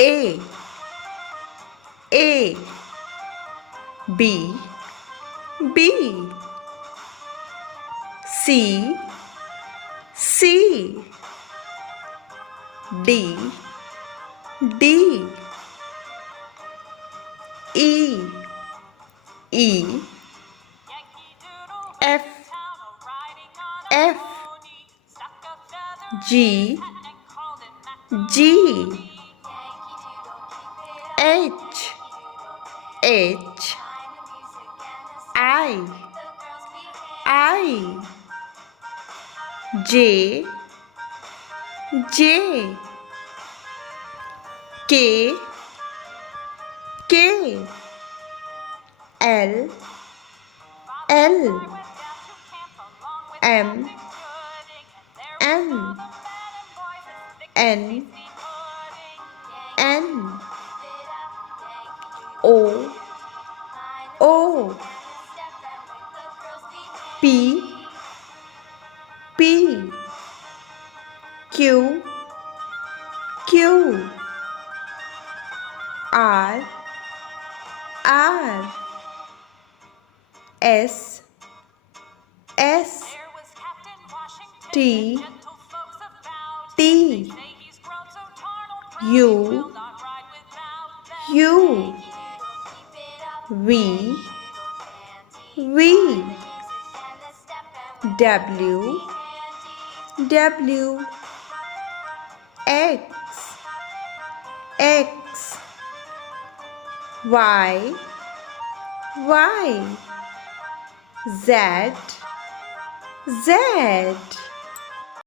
A B B C D E F G H I J K L M N O P Q R S T U V W X Y Z